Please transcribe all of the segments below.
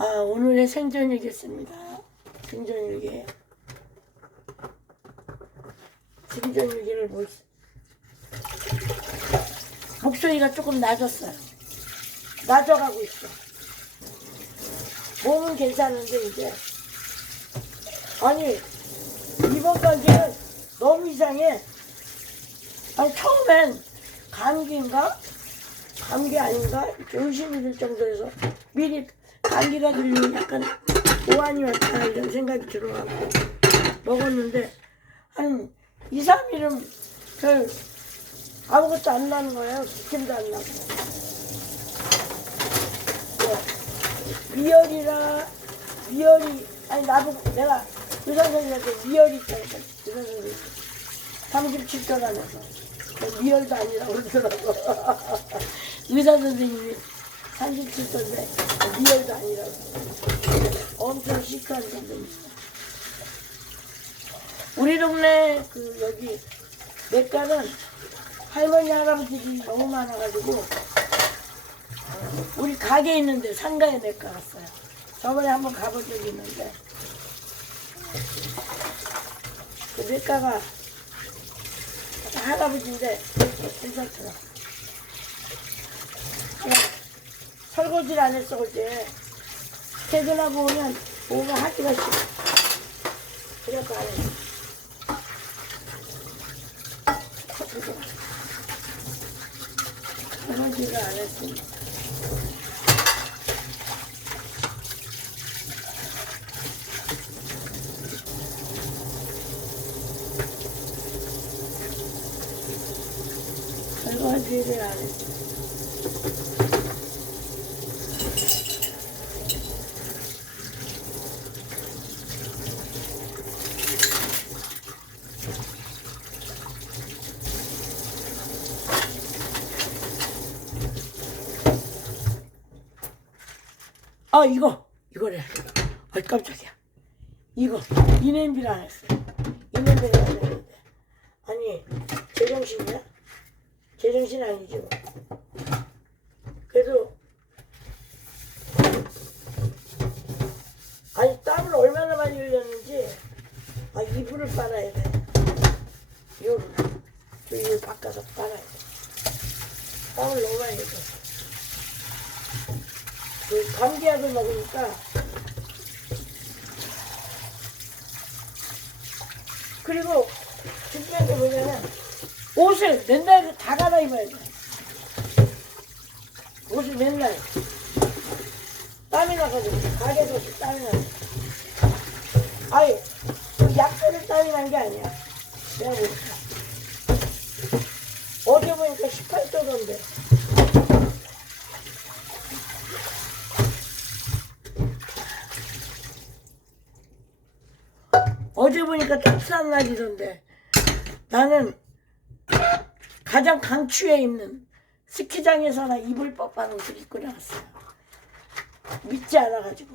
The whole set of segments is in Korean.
아, 오늘의 생존일기였습니다. 생존일기. 생존일기를 볼, 수- 목소리가 조금 낮았어요. 낮아가고 있어. 몸은 괜찮은데, 이제. 아니, 이번 감기는 너무 이상해. 아니, 처음엔 감기인가? 감기 아닌가? 의심이 들 정도에서 미리 감기가 들리면 약간 오한이 왔다 이런 생각이 들어가고 먹었는데 한 2, 3일은 별 아무것도 안 나는 거예요. 기침도 안 나고. 네. 미열이라 미열이 아니 나보고 내가 의사 선생님한테 미열이 있다니까 의사 선생님 37도라면서 미열도 아니라고 그러더라고 의사 선생님이 37도인데 미열도 아니라고. 엄청 시크한 선생님 우리 동네 그 여기 내과는 할머니 할아버지들이 너무 많아가지고 우리 가게 있는데 상가에 내과 갔어요. 저번에 한번 가본 적이 있는데 그 내과가 할아버지인데 괜찮더라. 그냥 설거지를 안 했어 어제. 퇴근하고 오면 오면 하기가 싫어. 그래서 안 했어. 설거지를 안 했으니까. 설거지를 안 했어. 아 이거 이거래. 아 깜짝이야. 이거 이 냄비를 안 했어. 이 냄비를 안 했는데. 아니 제정신이야? 제정신 아니지 뭐. 그래도 아니 땀을 얼마나 많이 흘렸는지 아 이불을 빨아야 돼. 요를. 저 이불 바꿔서 빨아야 돼. 땀을 너무 많이 흘렸어 그 감기약을 먹으니까 그리고 게 뭐냐면 옷을 맨날 다 갈아입어야 돼. 옷을 맨날 땀이 나가지고 가게에서 땀이 나고 아예 약 때문에 땀이 난 게 아니야. 내가 보니까 어제 보니까 18도던데 어제 따뜻한 날이던데 나는 가장 강추에 있는 스키장에서나 입을 법한 옷을 입고 나왔어요. 믿지 않아가지고.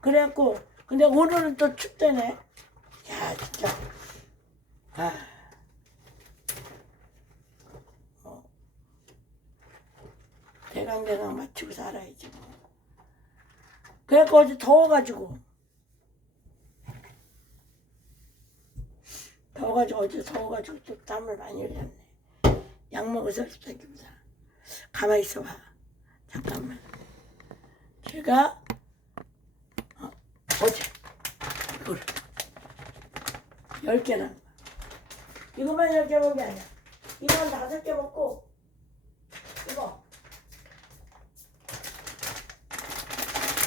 그래갖고 근데 오늘은 또 춥대네. 야 진짜. 아. 어. 대강대강 맞추고 살아야지 뭐. 그래갖고 어제 더워가지고 더워가지고 어제 더워가지고 좀 땀을 많이 흘렸네. 약 먹어서 그렇다기보다 가만히 있어봐. 잠깐만. 제가 어, 어제 이걸 열 개나 이것만 열개 먹은 게 아니야. 한 다섯 개 먹고 이거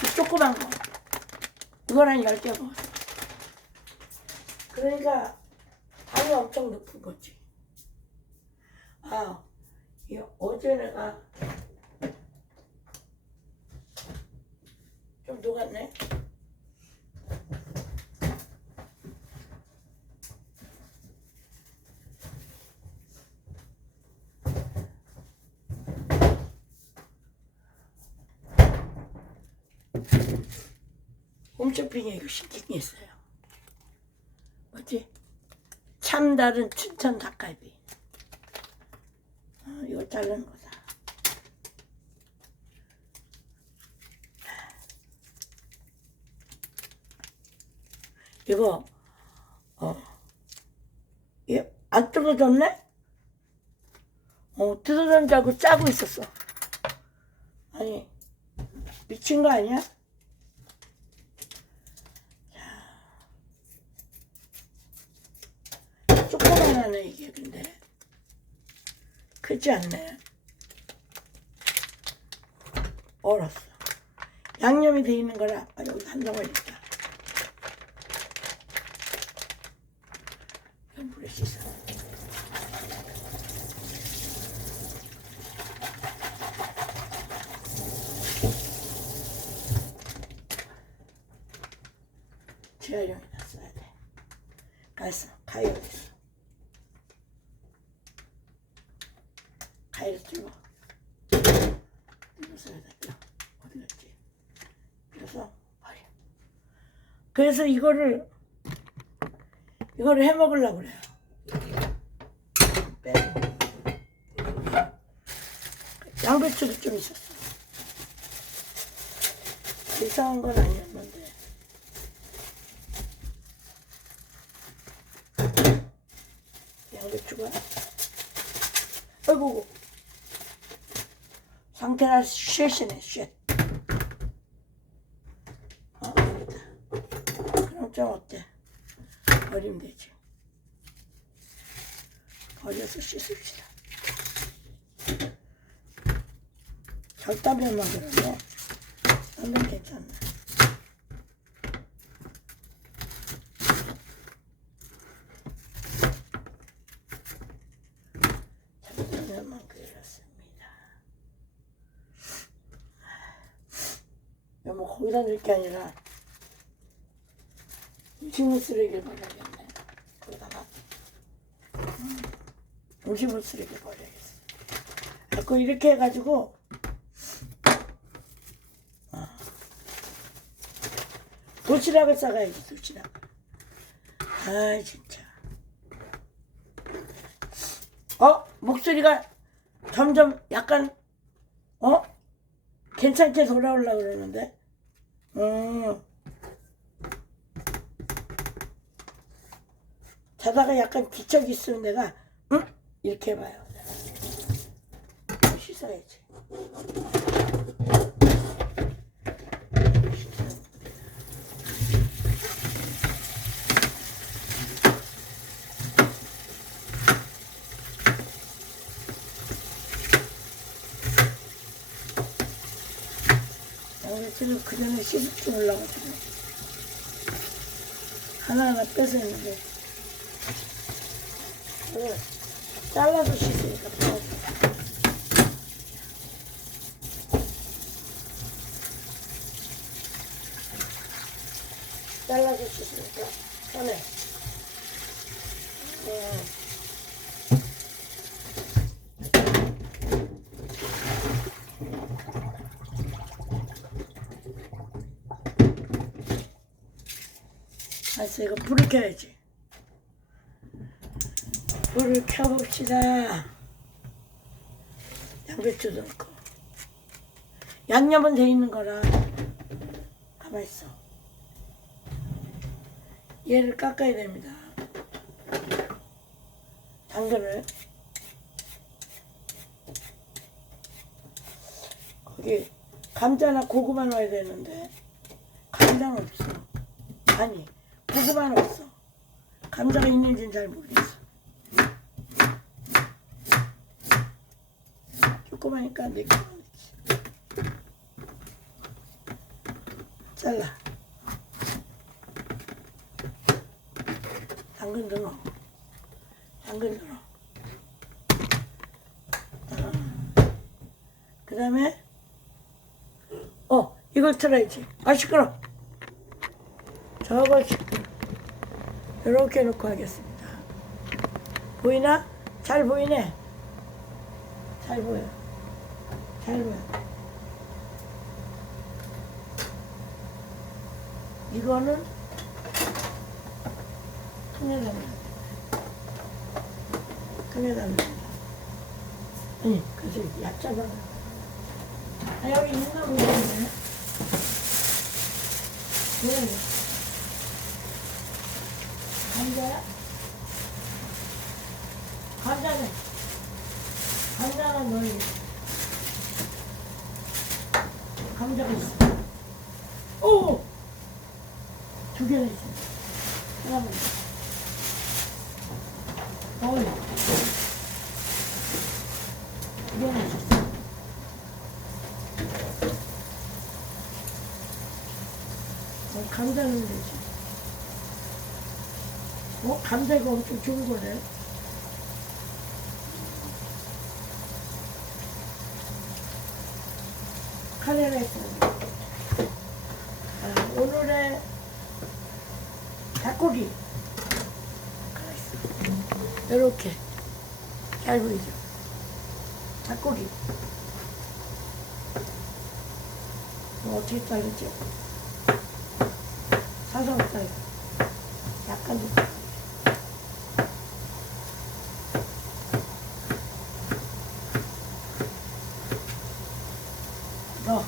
이 조그만 거 이걸 한열개 먹었어. 그러니까 당이 엄청 높은 거지. 아, 이 어제 내가 좀 녹았네. 홈쇼핑에 이거 신경했어요. 참다른 춘천 닭갈비. 어, 이거 자른 거다. 이거 어, 예, 안 뜯어졌네? 어, 뜯어졌는 줄 알고 짜고 있었어. 아니, 미친 거 아니야? 조그만하네, 이게, 근데. 크지 않네. 얼었어. 양념이 돼 있는 거라, 아, 여기 한 덩어리 있다. 이건 물에 씻어. 재활용에다 써야 돼. 가서 가위 어디 있어? 가위를 들고 이거 써야 돼. 어디 갔지? 그래서 버려. 그래서 이거를 이거를 해 먹으려고 그래요. 양배추도 좀 있었어. 이상한 건 아니었는데. 양배추가 아이고 상태가 쉐시네 쉐 어, 그럼 좀 어때 버리면 되지. 버려서 씻읍시다. 절단면만 그러네 딴건 괜찮네 거기다 넣을 게 아니라 음식물 쓰레기를 버려야겠네 거기다가 음, 음식물 쓰레기 버려야겠어. 자꾸 이렇게 해가지고 어. 도시락을 싸가야지 도시락. 아 진짜. 어? 목소리가 점점 약간 어? 괜찮게 돌아오려고 그러는데? 음. 자다가 약간 기척이 있으면 내가 응? 이렇게 해봐요. 씻어야지. 양배추를 그 전에 씻을 줄 몰라가지고. 하나하나 했는데. 이걸 잘라서 씻으니까 편하다 잘라서 씻으니까 편해 음. 알았어 이거 불을 켜야지 불을 켜봅시다. 양배추도 넣고. 양념은 돼 있는 거라 가만 있어. 얘를 깎아야 됩니다. 당근을. 거기 감자나 고구마 넣어야 되는데 감자는 없어. 아니 고구마는 없어. 감자가 있는지는 잘 모르겠어 조그마니까 내 거만 있지 잘라 당근 넣어 당근 넣어 그 다음에 어 이걸 틀어야지 아 시끄러 저걸 이렇게 놓고 하겠습니다. 보이나? 잘 보이네. 잘 보여. 잘 보여. 이거는 통에다 돼. 통에다 돼. 아니, 그래서 얕잖아. 아, 여기 있나 모르겠네. 네. 감자가 있어. 오! 두 개나 있어. 하나만. 어이. 두 개나 있었어. 어, 감자 넣으면 되지. 어? 감자가 엄청 좋은 거네. 있어요. 아, 오늘의 닭고기. 이렇게 잘 보이죠? 닭고기. 이거 어떻게 자르죠? 사선 자르. 약간 좀. 자르. 넣어.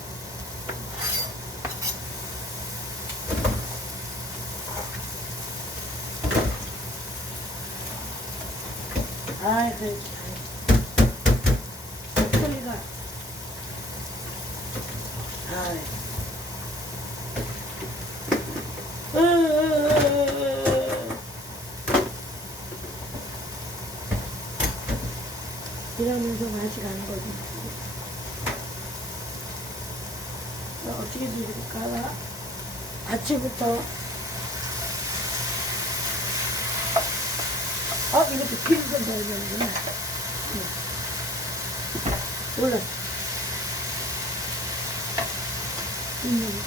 이러면서 맛이 가는 거지. 어떻게 드릴까? 아침부터 아, 이것도 기름 좀 넣어야 되는구나. 응. 몰랐어. 음.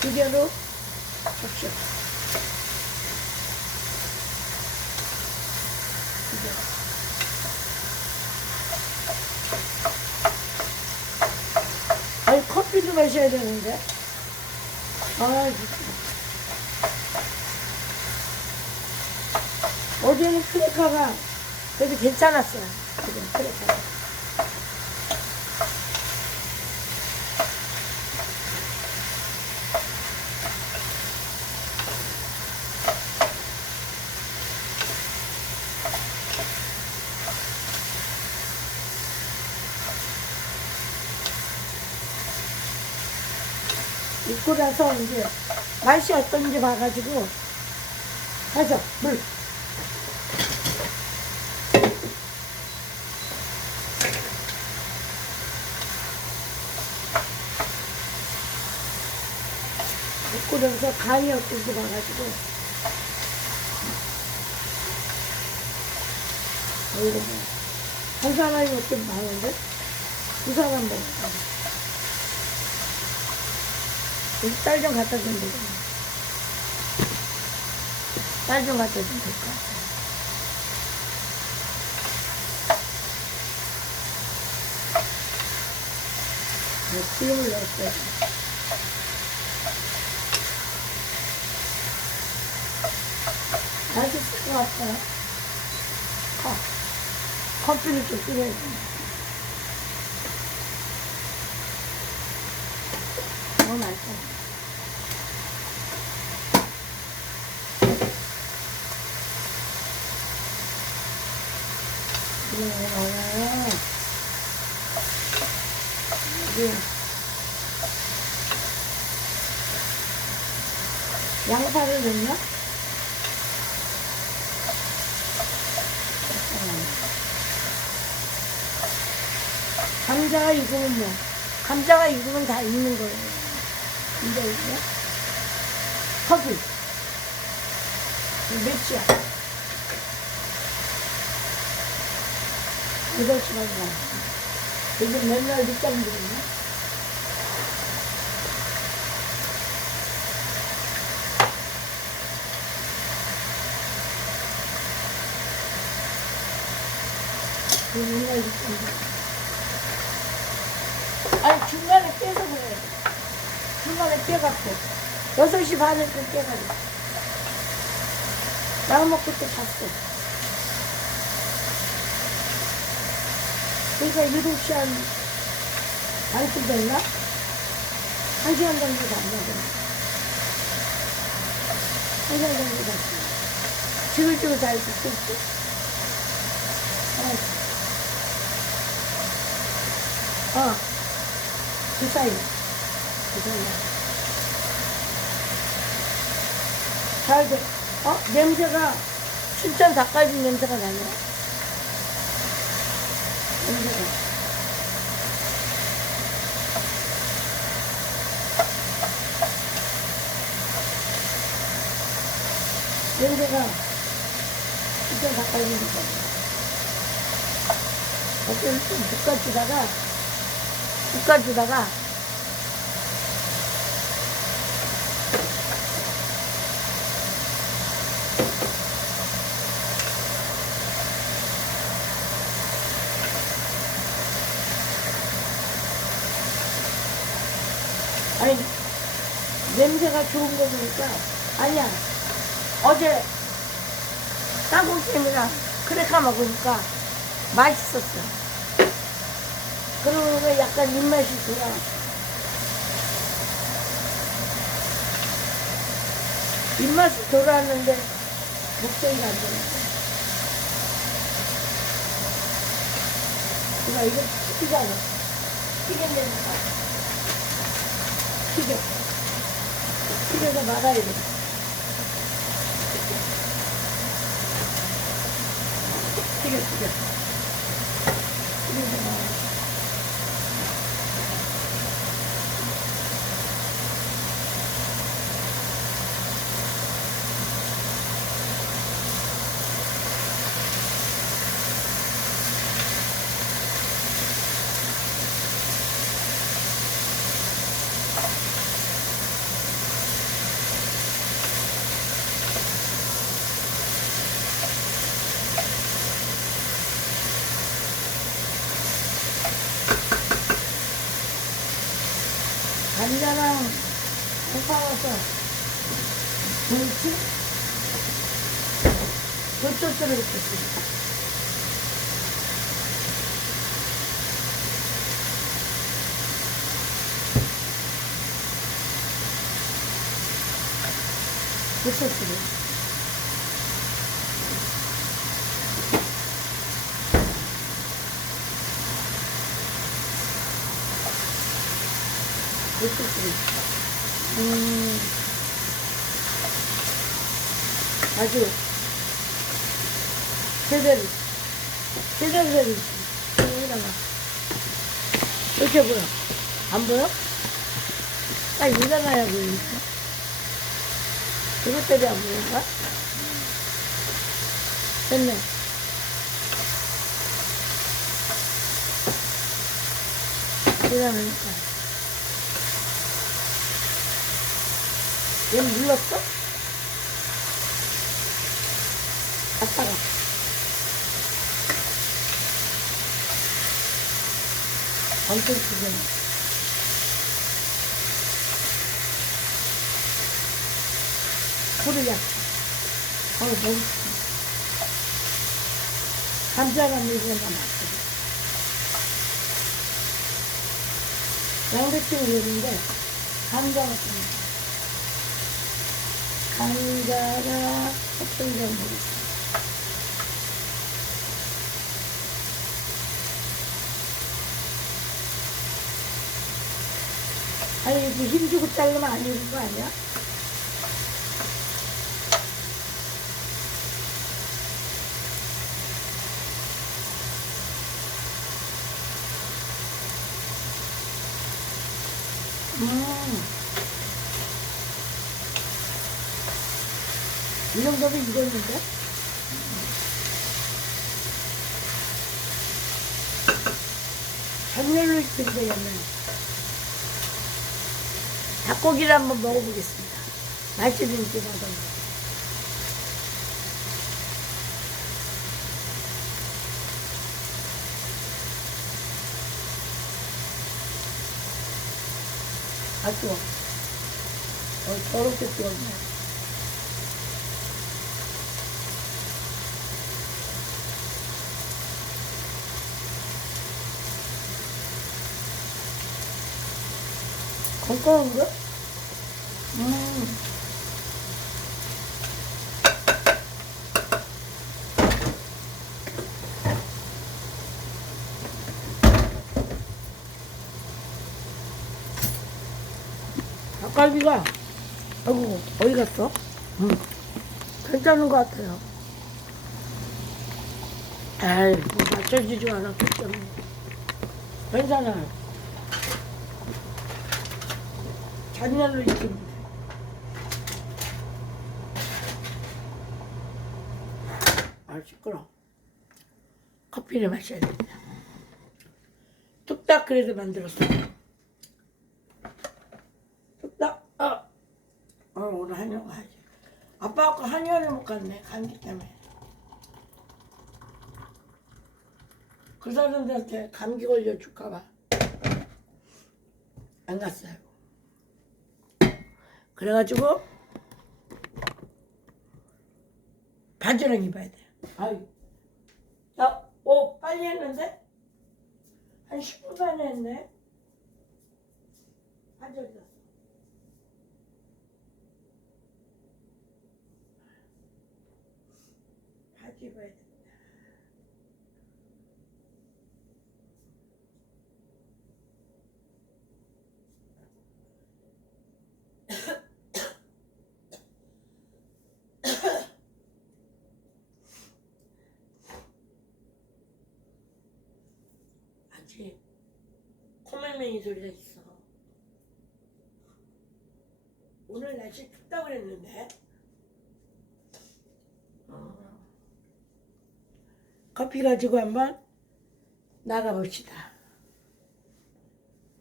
두 개로 접시. 아니, 커피도 마셔야 되는데. 아, 진짜. 어제는 크래커가 그래도 괜찮았어요. 어제는 크래커가. 입고 나서 이제 맛이 어떤지 봐가지고 가져 물 나서 간이 어떤지 봐가지고 어이구 한 사람이 어떻게 많은데 두 사람 먹을까 여기 딸좀 갖다 주면 되겠네. 딸좀 갖다 주면 될 것 같아. 네, 기름을 넣었어요. 맛있을 것 같아요. 아, 커피를 좀 끓여야 돼. 너무 맛있어. 이거 많아요. 여기 양파를 넣나? 감자가 익으면 뭐 감자가 익으면 다 익는 거예요. 이제 이게 몇이야? 여덟 시간 나. 요즘 맨날 들었네. 맨날 늦잠 들어. 아니 중간에 깨서 그래. 중간에 깨갖고 여섯 시 반에 또 깨가지고 약 먹고 또 잤어. 그러니까 일곱 시한 반쯤 됐나? 한 시간 정도 잤나 보네. 한 시간 정도 잤어. 지글지글 잘 듣고? 아, 어. 그 사이. 그 사이야. 잘 돼. 어? 냄새가 춘천 닭갈비 냄새가 나네. 냄새가. 냄새가 춘천 닭갈비 냄새. 어쨌든 좀 볶아주다가, 볶아주다가, 냄새가 좋은 거 보니까, 아니야. 어제 땅콩찜이랑 크래커 먹으니까 맛있었어. 그러고 약간 입맛이 돌아왔어. 입맛이 돌아왔는데 목소리가 안 들었어. 그러니까 이거 튀기잖아. 튀겨내니까. 튀겨. 튀겨서 말아야 돼. 튀겨, 튀겨. 튀겨서 말아. 간장랑 볶아와서 뭐지? 쫄쫄쫄 이렇게 쓰 쫄쫄쫄 쫄쫄쫄 음. 아주 제대로 제대로 되지. 여기다가 이렇게 보여. 안 보여? 딱 여기다가야 보이니까 이것 때문에 안 보인가? 됐네. 그러니까 얘 눌렀어? 아빠가. 엄청 크게 소리야 어 너무 감자가 물건가 맛있어 양배추 요리인데 감자가 좀 감자가 지 모르겠어 아니 이렇게 힘주고 자르면 안 익은 거 아니야? 음. 이 정도면 익었는데? 전멸로 익힌데 얘는 닭고기를 한번 먹어보겠습니다. 맛있는지 한번. 아쉬워. 어, 더럽게 뜨겁네. 건강한데? 음. 닭갈비가 아이고 어디 갔어? 음. 괜찮은 것 같아요. 아이 뭐 맞춰주지 않았기 때문에 괜찮아요. 잔열로 돼. 아 시끄러. 커피를 마셔야 된다. 뚝딱 그래도 만들었어. 뚝딱. 어. 어 오늘 한영 가야지. 아빠 아까 한의원을 못 갔네 감기 때문에. 그 사람들한테 감기 걸려 줄까봐 안 갔어요. 그래가지고 바지락 입어야 돼. 아유, 나옷 빨리 했는데 한 10분 만에 했네. 바지 어디 갔어? 바지 입어야 돼. 아직 코맹맹이 소리가 있어. 오늘 날씨 춥다고 그랬는데. 어. 커피 가지고 한번 나가봅시다.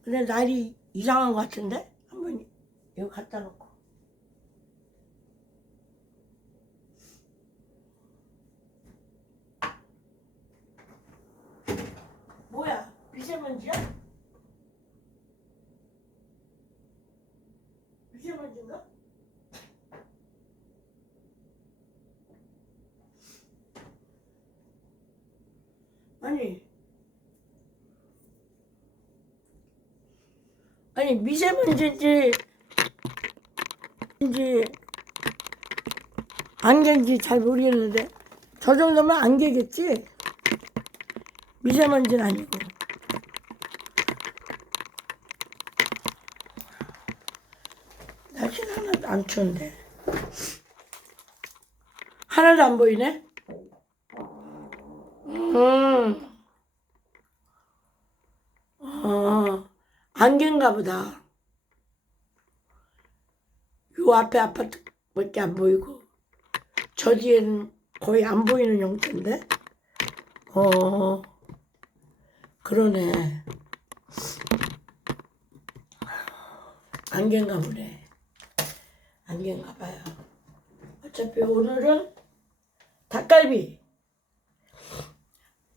근데 날이 이상한 것 같은데? 한번 여기 갖다 놓고. 뭐야? 미세먼지야? 미세먼지인가? 아니 아니 미세먼지인지 인지 안개인지 잘 모르겠는데 저 정도면 안개겠지? 미세먼지는 아니고 날씨는 하나도 안 추운데 하나도 안 보이네 음. 어, 안개인가 보다 요 앞에 아파트밖에 안 보이고 저 뒤에는 거의 안 보이는 형태인데 어, 그러네. 안개인가 보네. 안개인가 봐요. 어차피 오늘은 닭갈비.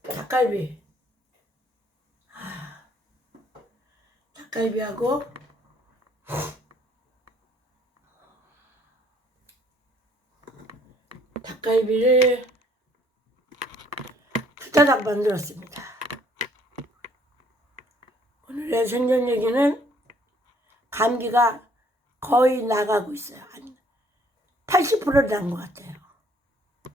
닭갈비. 아, 닭갈비하고 닭갈비를 후다닥 만들었습니다. 오늘의 생존 얘기는 감기가 거의 나가고 있어요. 한 80%난 것 같아요.